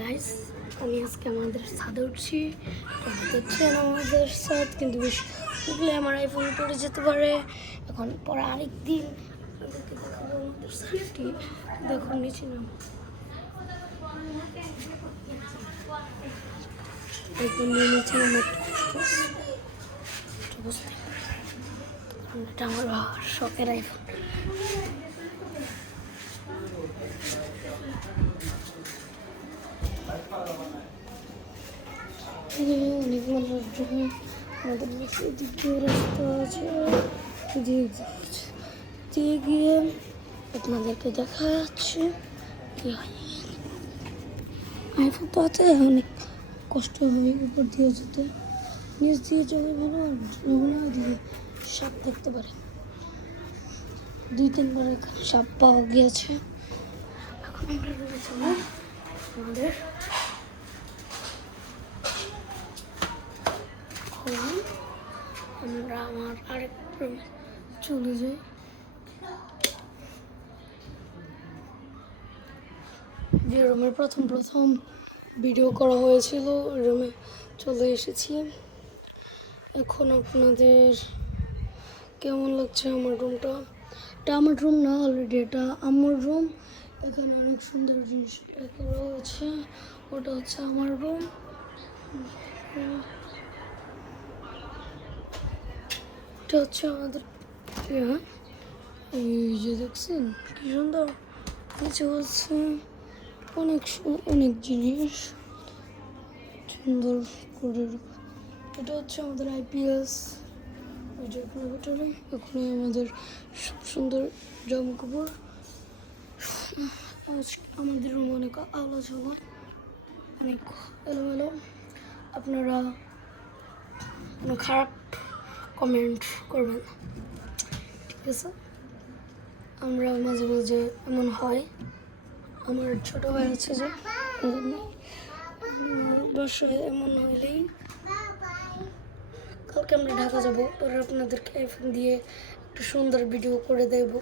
Guys, আমি আজকে আমাদের ছাদে উঠছি। দেখছেন আমাদের ছাদ, কিন্তু বেশ উঠলে আমার আইফোন পড়ে যেতে পারে। এখন পরে আরেক দিন আপনাদেরকে দেখাবো আমাদের ছাদটি। দেখুন নিচে নাম আইফোন নিয়ে নিচে আমার এটা আমার শখের আইফোন। অনেক মানুষজন আমাদের এদিক দিয়ে রাস্তা আছে, দিয়ে গিয়ে আপনাদেরকে দেখা যাচ্ছে কি হয়। আইফোন তো আছে, অনেক কষ্ট হবে উপর দিয়ে যেতে, নিচ দিয়ে চলে ভালো। মনে হয় দিয়ে সাপ দেখতে পারে, 2-3 বার সাপ পাওয়া গিয়েছে। এখন আমরা রয়েছে আমাদের আমরা আমার আরেক রুমে চলে যাই। যে রুমে প্রথম ভিডিও করা হয়েছিল ওই রুমে চলে এসেছি। এখন আপনাদের কেমন লাগছে আমার রুমটা? এটা আমার রুম না, অলরেডি এটা আমার রুম। এখানে অনেক সুন্দর জিনিস রয়েছে। ওটা হচ্ছে আমার রুম। এটা হচ্ছে আমাদের এই যে দেখছেন কি সুন্দর নিচে হচ্ছে অনেক জিনিস সুন্দর করে। এটা হচ্ছে আমাদের আইপিএস ভিতরে। এখানে আমাদের সব সুন্দর জামা কাপড়। আমাদের রুম অনেক আলোচনা, অনেক এলোমেলো। আপনারা কোনো খারাপ কমেন্ট করবেন, ঠিক আছে? আমরা মাঝে মাঝে এমন হয়, আমার ছোট ভাই আছে যে বাসায় এমন হইলেই। কালকে আমরা ঢাকা যাবো, পরে আপনাদেরকে আইফোন দিয়ে একটা সুন্দর ভিডিও করে দেবো।